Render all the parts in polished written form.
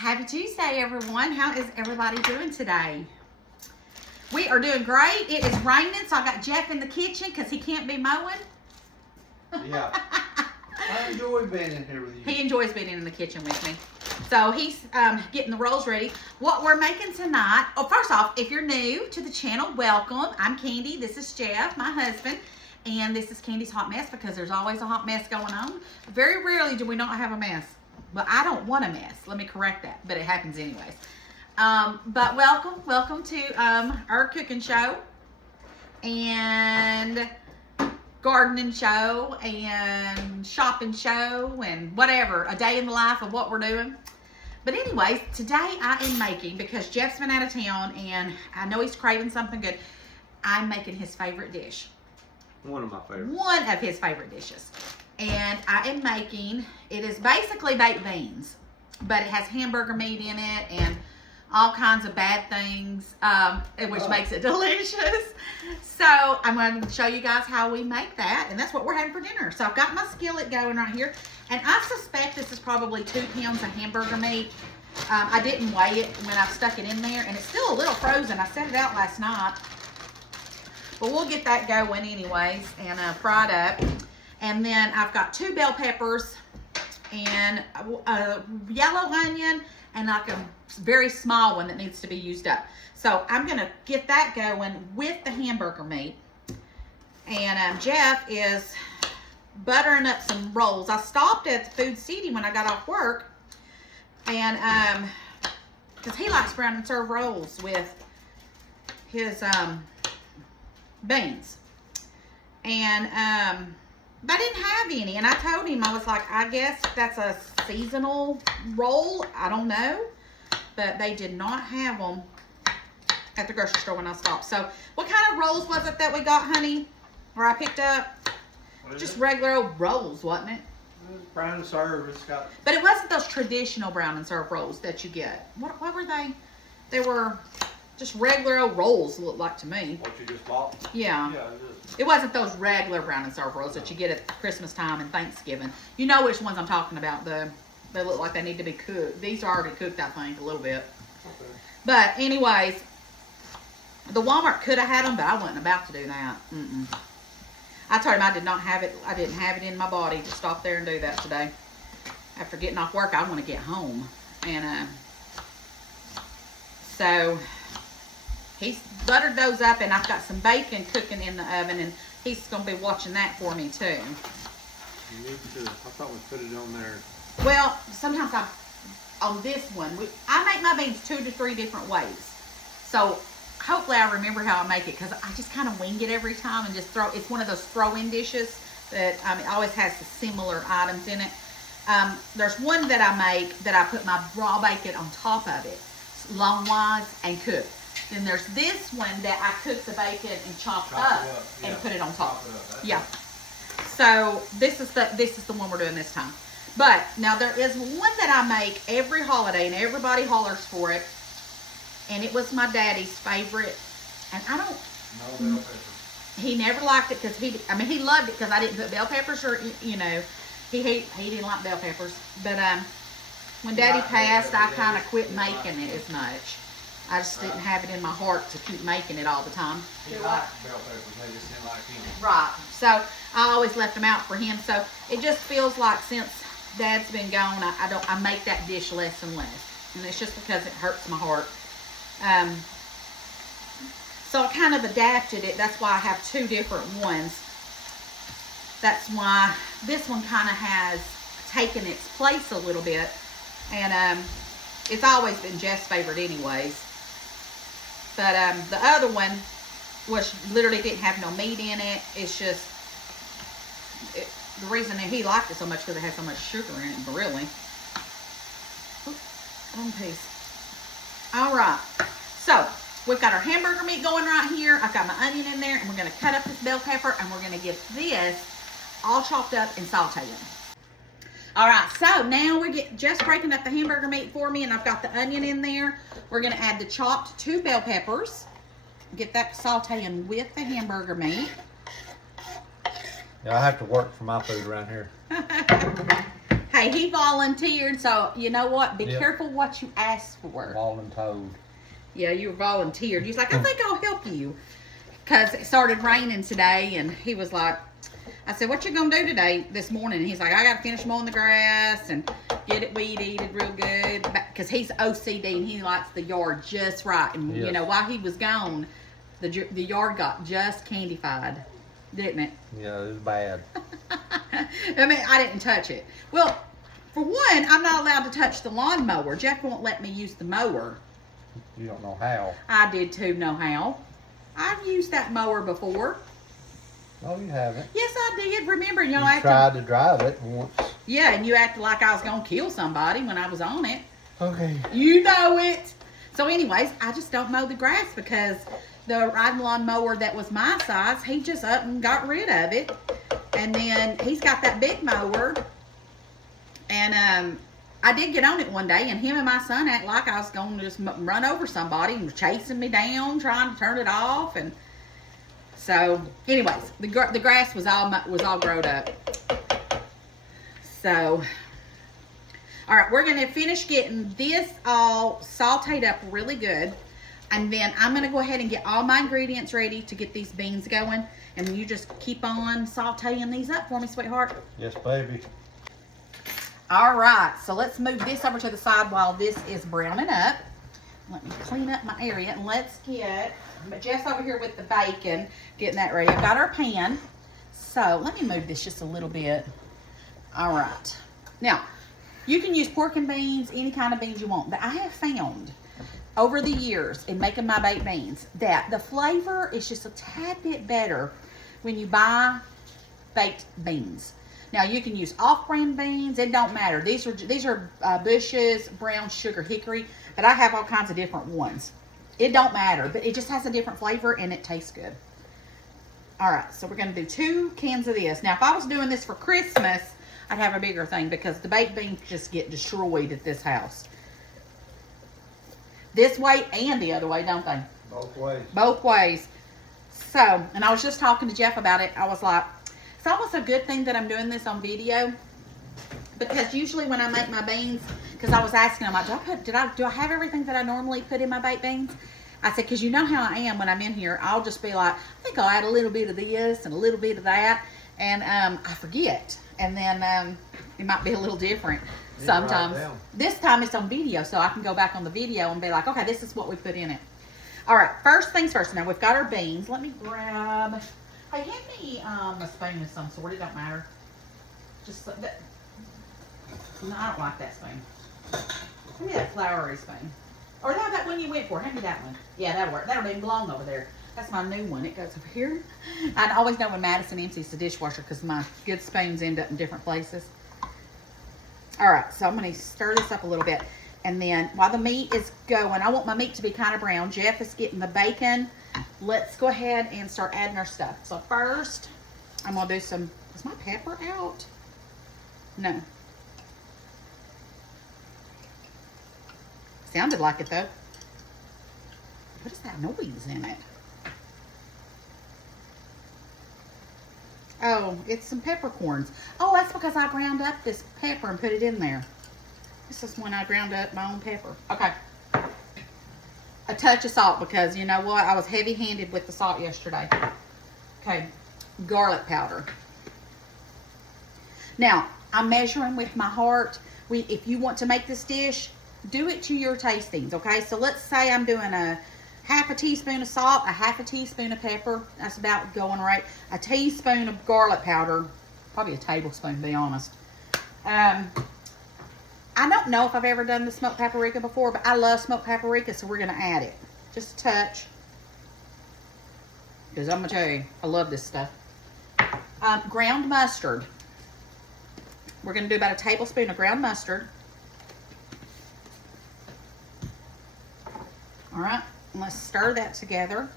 Happy Tuesday, everyone. How is everybody doing today? We are doing great. It is raining, so I got Jeff in the kitchen because he can't be mowing. Yeah. I enjoy being in here with you. He enjoys being in the kitchen with me. So he's getting the rolls ready. What we're making tonight, oh, first off, if you're new to the channel, welcome. I'm Candy. This is Jeff, my husband. And this is Candy's hot mess because there's always a hot mess going on. Very rarely do we not have a mess. But I don't want a mess. Let me correct that. But it happens anyways. But welcome to our cooking show and gardening show and shopping show and whatever. A day in the life of what we're doing. But anyways, today I am making, because Jeff's been out of town and I know he's craving something good, I'm making his favorite dish. One of my favorites. One of his favorite dishes. And I am making, it is basically baked beans, but it has hamburger meat in it and all kinds of bad things, which makes it delicious. So I'm going to show you guys how we make that, and that's what we're having for dinner. So I've got my skillet going right here, and I suspect this is probably 2 pounds of hamburger meat. I didn't weigh it when I stuck it in there, and it's still a little frozen. I set it out last night. But we'll get that going anyways and fried up. And then I've got 2 bell peppers and a yellow onion and like a very small one that needs to be used up. So I'm going to get that going with the hamburger meat. And Jeff is buttering up some rolls. I stopped at the Food City when I got off work. And because he likes brown and serve rolls with his beans. And but I didn't have any, and I told him, I was like, I guess that's a seasonal roll. I don't know, but they did not have them at the grocery store when I stopped. So what kind of rolls was it that we got, honey, or I picked up? Just regular old rolls, wasn't it? Brown and serve. It's got. But it wasn't those traditional brown and serve rolls that you get. What were they? They were just regular old rolls, looked like to me. What you just bought? Yeah. Yeah, it is. It wasn't those regular brown and serve rolls that you get at Christmas time and Thanksgiving. You know which ones I'm talking about. They look like they need to be cooked. These are already cooked, I think, a little bit. Okay. But anyways, the Walmart could have had them, but I wasn't about to do that. I told him I did not have it. I didn't have it in my body to stop there and do that today. After getting off work, I want to get home. And so he's buttered those up, and I've got some bacon cooking in the oven, and he's going to be watching that for me too. You need to. I thought we put it on there. Well, sometimes on this one, I make my beans 2 to 3 different ways. So hopefully I remember how I make it, because I just kind of wing it every time and just throw. It's one of those throw-in dishes that it always has the similar items in it. There's one that I make that I put my raw bacon on top of it, long-wise, and cook. Then there's this one that I cook the bacon and chop up and put it on top. Yeah. So this is the one we're doing this time. But now there is one that I make every holiday, and everybody hollers for it. And it was my daddy's favorite. And I don't. No bell peppers. He never liked it because he loved it because I didn't put bell peppers, or he didn't like bell peppers. But when Daddy passed, I kind of quit making it as much. I just didn't have it in my heart to keep making it all the time. He liked bell peppers. They just didn't like him. Right. So I always left them out for him. So it just feels like since Dad's been gone, I make that dish less and less. And it's just because it hurts my heart. So I kind of adapted it. That's why I have 2 different ones. That's why this one kind of has taken its place a little bit. And it's always been Jeff's favorite anyways. But the other one was literally didn't have no meat in it. It's just the reason that he liked it so much because it has so much sugar in it, really. One piece. All right. So we've got our hamburger meat going right here. I've got my onion in there, and we're going to cut up this bell pepper, and we're going to get this all chopped up and sauteed. All right, so now we're just breaking up the hamburger meat for me, and I've got the onion in there. We're going to add the chopped 2 bell peppers. Get that sauteing with the hamburger meat. Yeah, I have to work for my food around here. Hey, Hey, he volunteered, so you know what? Be Yep. careful what you ask for. Voluntold. Yeah, you volunteered. He's like, I think I'll help you. Because it started raining today, and he was like, I said, what you going to do today, this morning? And he's like, I got to finish mowing the grass and get it weed-eated real good. Because he's OCD, and he likes the yard just right. And, you Yes. know, while he was gone, the yard got just candified, didn't it? Yeah, it was bad. I mean, I didn't touch it. Well, for one, I'm not allowed to touch the lawnmower. Jeff won't let me use the mower. You don't know how. I did too know how. I've used that mower before. No, you haven't. Yes, I did. Remember, you know, You tried to drive it once. yeah, and you acted like I was going to kill somebody when I was on it. Okay. You know it. So anyways, I just don't mow the grass because the riding lawn mower that was my size, he just up and got rid of it. And then he's got that big mower. And I did get on it one day, and him and my son act like I was going to just run over somebody and was chasing me down, trying to turn it off. And so, anyways, the grass was all growed up. So, all right, we're gonna finish getting this all sauteed up really good, and then I'm gonna go ahead and get all my ingredients ready to get these beans going. And you just keep on sauteing these up for me, sweetheart. Yes, baby. All right, so let's move this over to the side while this is browning up. Let me clean up my area, and let's get, but Jess over here with the bacon, getting that ready. I've got our pan, so let me move this just a little bit. All right, now you can use pork and beans, any kind of beans you want, but I have found over the years in making my baked beans that the flavor is just a tad bit better when you buy baked beans. Now you can use off-brand beans. It don't matter. These are Bush's brown sugar hickory, but I have all kinds of different ones. It don't matter, but it just has a different flavor and it tastes good. All right, so we're gonna do 2 cans of this. Now, if I was doing this for Christmas, I'd have a bigger thing because the baked beans just get destroyed at this house. This way and the other way, don't they? Both ways. Both ways. So, and I was just talking to Jeff about it. I was like, it's almost a good thing that I'm doing this on video, because usually when I make my beans, because I was asking him, like, do I have everything that I normally put in my baked beans? I said, because you know how I am when I'm in here, I'll just be like, I think I'll add a little bit of this and a little bit of that, and I forget, and then it might be a little different sometimes. This time it's on video, so I can go back on the video and be like, okay, this is what we put in it. All right, first things first. Now we've got our beans. Let me grab. Hey, hand me a spoon of some sort. It don't matter. Just that. No, I don't like that spoon. Give me that floury spoon. Or no, that one you went for. Hand me that one. Yeah, that'll work. That'll even belong over there. That's my new one. It goes over here. I always know when Madison empties the dishwasher because my good spoons end up in different places. All right, so I'm going to stir this up a little bit. And then while the meat is going, I want my meat to be kind of brown. Jeff is getting the bacon. Let's go ahead and start adding our stuff. So first, I'm going to do some, is my pepper out? No. Sounded like it though. What is that noise in it? Oh, it's some peppercorns. Oh, that's because I ground up this pepper and put it in there. This is when I ground up my own pepper. Okay. A touch of salt because you know what? I was heavy-handed with the salt yesterday. Okay. Garlic powder. Now, I'm measuring with my heart. If you want to make this dish, do it to your tastings, okay? So let's say I'm doing a half a teaspoon of salt, a half a teaspoon of pepper. That's about going right. A teaspoon of garlic powder. Probably a tablespoon, to be honest. I don't know if I've ever done the smoked paprika before, but I love smoked paprika, so we're going to add it. Just a touch. Because I'm going to tell you, I love this stuff. Ground mustard. We're going to do about a tablespoon of ground mustard. All right, and let's stir that together.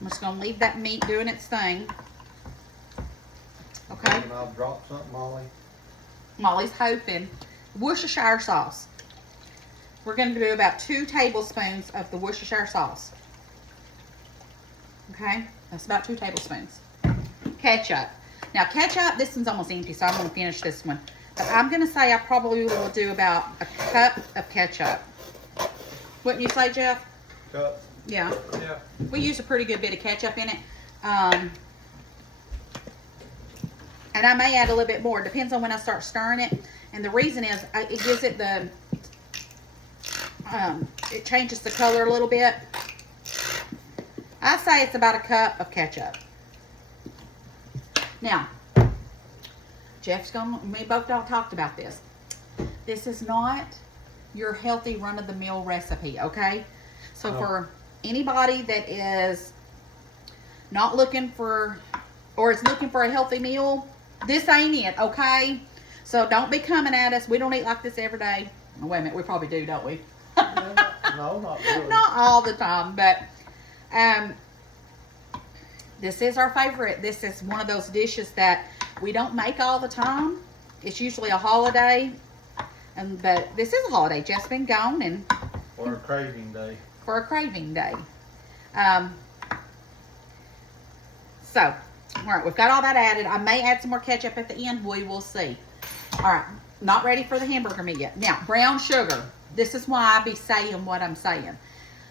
I'm just going to leave that meat doing its thing. Okay. And I'll drop something, Molly. Molly's hoping. Worcestershire sauce. We're going to do about 2 tablespoons of the Worcestershire sauce. Okay, that's about 2 tablespoons. ketchup. Now ketchup, this one's almost empty, so I'm gonna finish this one. But I'm gonna say I probably will do about a cup of ketchup. Wouldn't you say, Jeff? Cup. Yeah. Yeah. We use a pretty good bit of ketchup in it. And I may add a little bit more. Depends on when I start stirring it. And the reason is it gives it the, it changes the color a little bit. I say it's about a cup of ketchup. Now, we both all talked about this. This is not your healthy run-of-the-mill recipe, okay? So for anybody that is not looking for, or is looking for a healthy meal, this ain't it, okay? So don't be coming at us. We don't eat like this every day. Oh, wait a minute, we probably do, don't we? No, not really. Not all the time, but this is our favorite. This is one of those dishes that we don't make all the time. It's usually a holiday, but this is a holiday. Jeff's been gone, and Or a craving day. for a craving day. So, all right, we've got all that added. I may add some more ketchup at the end. We will see. All right, not ready for the hamburger meat yet. Now, brown sugar. This is why I be saying what I'm saying.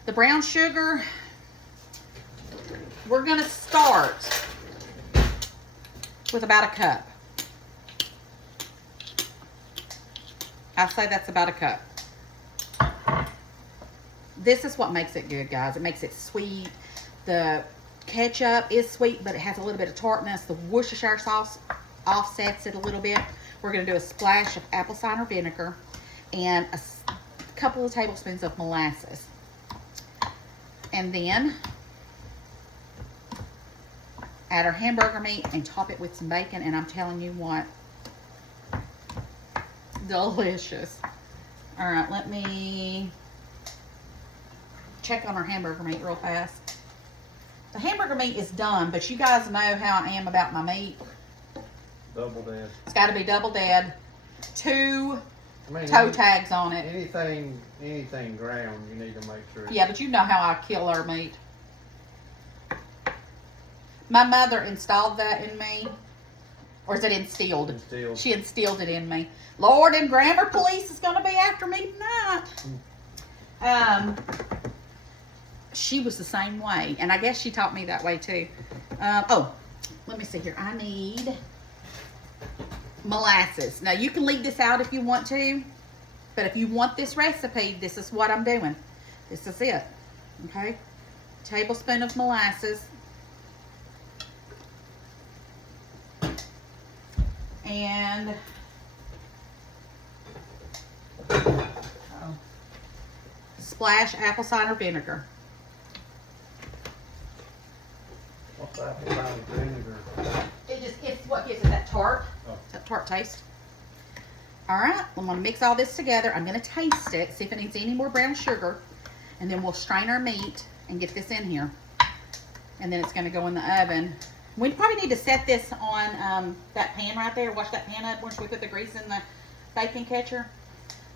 The brown sugar, we're going to start with about a cup. I say that's about a cup. This is what makes it good, guys. It makes it sweet. The ketchup is sweet, but it has a little bit of tartness. The Worcestershire sauce offsets it a little bit. We're going to do a splash of apple cider vinegar and a couple of tablespoons of molasses. And then add our hamburger meat and top it with some bacon. And I'm telling you what, delicious. All right, let me check on our hamburger meat real fast. The hamburger meat is done, but you guys know how I am about my meat. Double dead. It's got to be double dead. 2 I mean, toe tags on it. anything ground, you need to make sure. Yeah, but you know how I kill our meat. My mother installed that in me. Or is it instilled? Instilled. She instilled it in me. Lord, and grammar police is going to be after me tonight. She was the same way. And I guess she taught me that way too. Oh, let me see here. I need molasses. Now, you can leave this out if you want to. But if you want this recipe, this is what I'm doing. This is it. Okay? Tablespoon of molasses. And splash apple cider vinegar. What's apple cider vinegar? It's what gives it that tart, Oh. that tart taste. All right, I'm gonna mix all this together. I'm gonna taste it, see if it needs any more brown sugar, and then we'll strain our meat and get this in here. And then it's gonna go in the oven. We probably need to set this on that pan right there. Wash that pan up once we put the grease in the bacon catcher.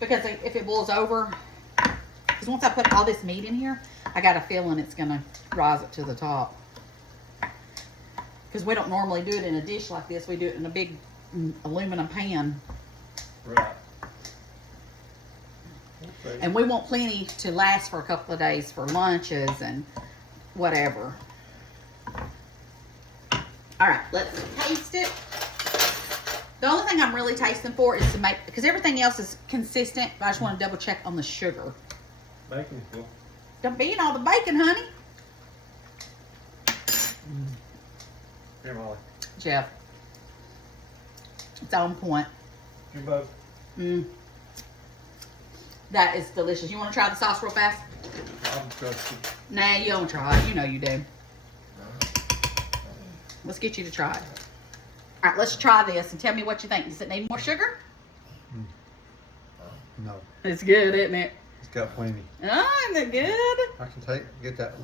Because if it boils over, because once I put all this meat in here, I got a feeling it's going to rise it to the top. Because we don't normally do it in a dish like this. We do it in a big aluminum pan. Right. Okay. And we want plenty to last for a couple of days for lunches and whatever. All right, let's taste it. The only thing I'm really tasting for is to make, because everything else is consistent, but I just want to double check on the sugar. Bacon's good. Don't be eating all the bacon, honey. Here, Molly. Jeff. It's on point. You both. That is delicious. You want to try the sauce real fast? I'm trusting. Nah, you don't try it. You know you do. Let's get you to try it. All right, let's try this and tell me what you think. Does it need more sugar? No, It's good, isn't it? it's got plenty. Oh, isn't it good? I can get that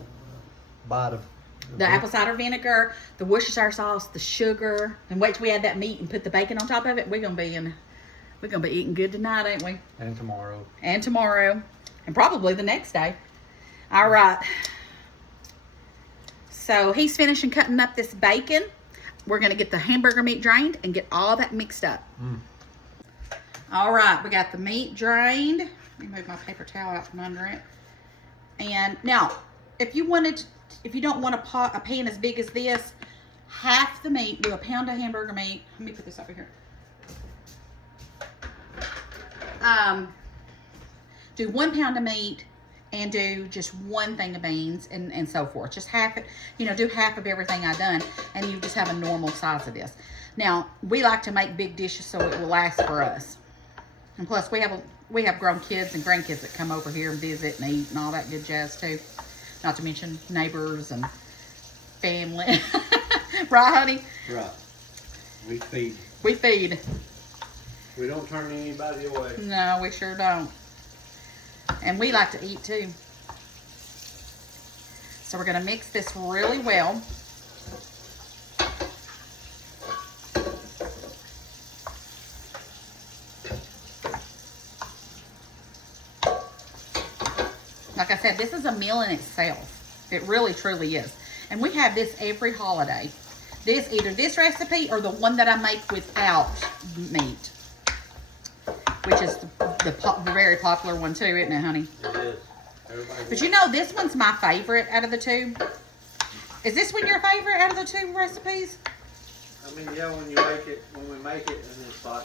bite of The apple cider vinegar, the Worcestershire sauce, the sugar, and wait till we add that meat and put the bacon on top of it. We're gonna be eating good tonight, ain't we? and tomorrow. And tomorrow, and probably the next day. All right. So he's finishing cutting up this bacon. we're going to get the hamburger meat drained and get all that mixed up. All right, we got the meat drained. Let me move my paper towel out from under it. And now, if you don't want a pan as big as this, half the meat, do a pound of hamburger meat. Let me put this over here. Do 1 pound of meat and do just 1 thing of beans and so forth. Just half it, do half of everything I've done, and you just have a normal size of this. Now, we like to make big dishes so it will last for us. And plus, we have grown kids and grandkids that come over here and visit and eat and all that good jazz too. Not to mention neighbors and family. Right, honey? Right. We feed. We feed. We don't turn anybody away. No, we sure don't. And we like to eat too. So we're going to mix this really well. Like I said, this is a meal in itself. It really, truly is. And we have this every holiday. Either this recipe or the one that I make without meat. Which is the very popular one too, isn't it, honey? It is. Everybody But this one's my favorite out of the two. Is this one your favorite out of the two recipes? I mean, yeah, when we make it, and it's like,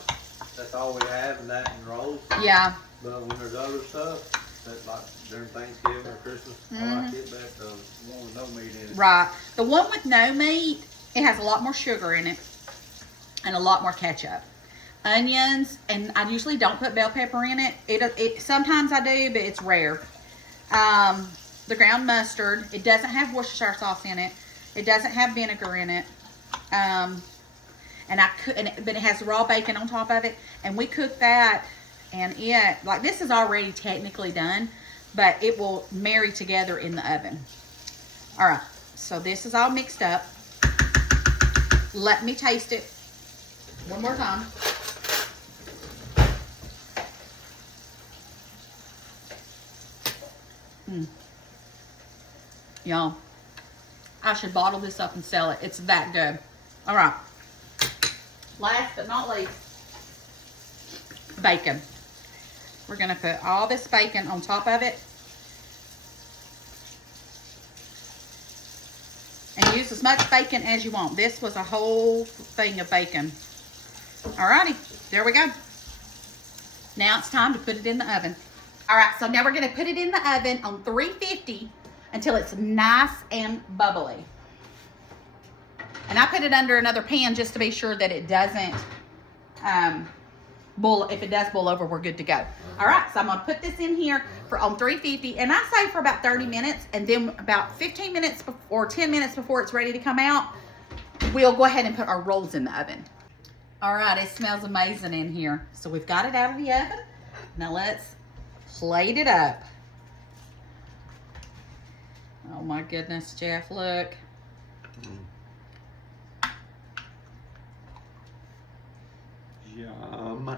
that's all we have, and that and rolls. Yeah. But when there's other stuff, that like during Thanksgiving or Christmas, I like it better, the one with no meat in it. Right. The one with no meat, it has a lot more sugar in it and a lot more ketchup. Onions, and I usually don't put bell pepper in it. It sometimes I do, but it's rare. The ground mustard. It doesn't have Worcestershire sauce in it. It doesn't have vinegar in it. But it has raw bacon on top of it, and we cook that, and this is already technically done, but it will marry together in the oven. All right, so this is all mixed up. Let me taste it one more time. Y'all, I should bottle this up and sell it. It's that good. All right. Last but not least, bacon. We're going to put all this bacon on top of it. And use as much bacon as you want. This was a whole thing of bacon. Alrighty, there we go. Now it's time to put it in the oven. Alright, so now we're going to put it in the oven on 350 until it's nice and bubbly. And I put it under another pan just to be sure that it doesn't boil. If it does boil over, we're good to go. Alright, so I'm going to put this in here on 350, and I say for about 30 minutes, and then about 15 minutes or 10 minutes before it's ready to come out, we'll go ahead and put our rolls in the oven. Alright, it smells amazing in here. So we've got it out of the oven. Now let's plate it up. Oh my goodness, Jeff, look. Yum.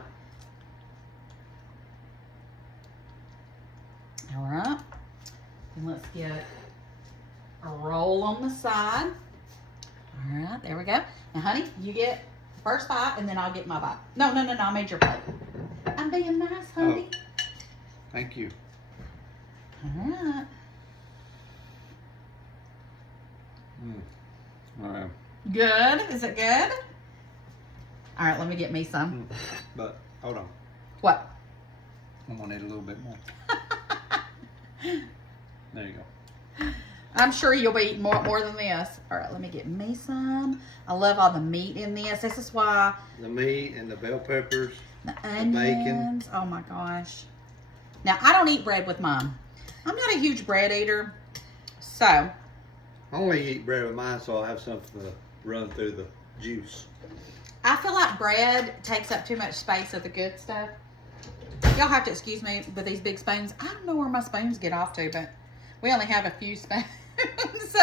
All right, and let's get a roll on the side. All right, there we go. Now, honey, you get the first bite, and then I'll get my bite. No, I made your plate. I'm being nice, honey. Oh, thank you. All right. All right. Good. Is it good? All right, let me get me some. But hold on, What? I'm gonna need a little bit more. There you go. I'm sure you'll be eating more than this. All right, let me get me some. I love all the meat in this. This is why. The meat and the bell peppers. The onions. bacon. Oh my gosh. Now, I don't eat bread with mine. I'm not a huge bread eater. So. I only eat bread with mine, so I'll have something to run through the juice. I feel like bread takes up too much space of the good stuff. Y'all have to excuse me with these big spoons. I don't know where my spoons get off to, but we only have a few spoons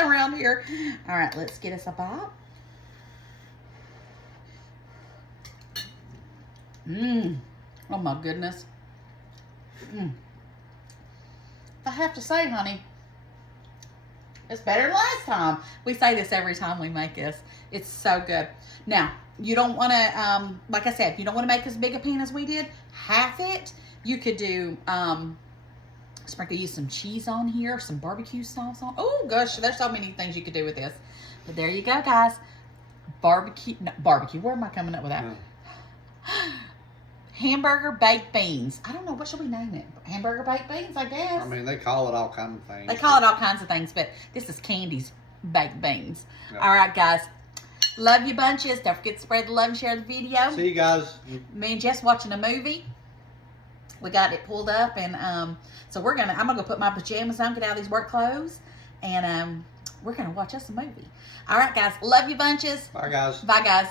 around here. All right, let's get us a bite. Oh my goodness. I have to say, honey, It's better than last time. We say this every time we make this. It's so good. Now, you don't want to, like I said, if you don't want to make as big a pan as we did, half it. You could do, sprinkle you some cheese on here, some barbecue sauce on. Oh, gosh, there's so many things you could do with this. But there you go, guys. Barbecue. Where am I coming up with that? Yeah. Hamburger baked beans. I don't know. What should we name it? Hamburger baked beans, I guess. I mean, they call it all kinds of things. They call it all kinds of things, but this is Candy's baked beans. Yeah. All right, guys. Love you bunches. Don't forget to spread the love and share the video. See you guys. Me and Jess watching a movie. We got it pulled up, and so I'm gonna go put my pajamas on, get out of these work clothes, and we're gonna watch us a movie. All right, guys. Love you bunches. Bye, guys. Bye, guys.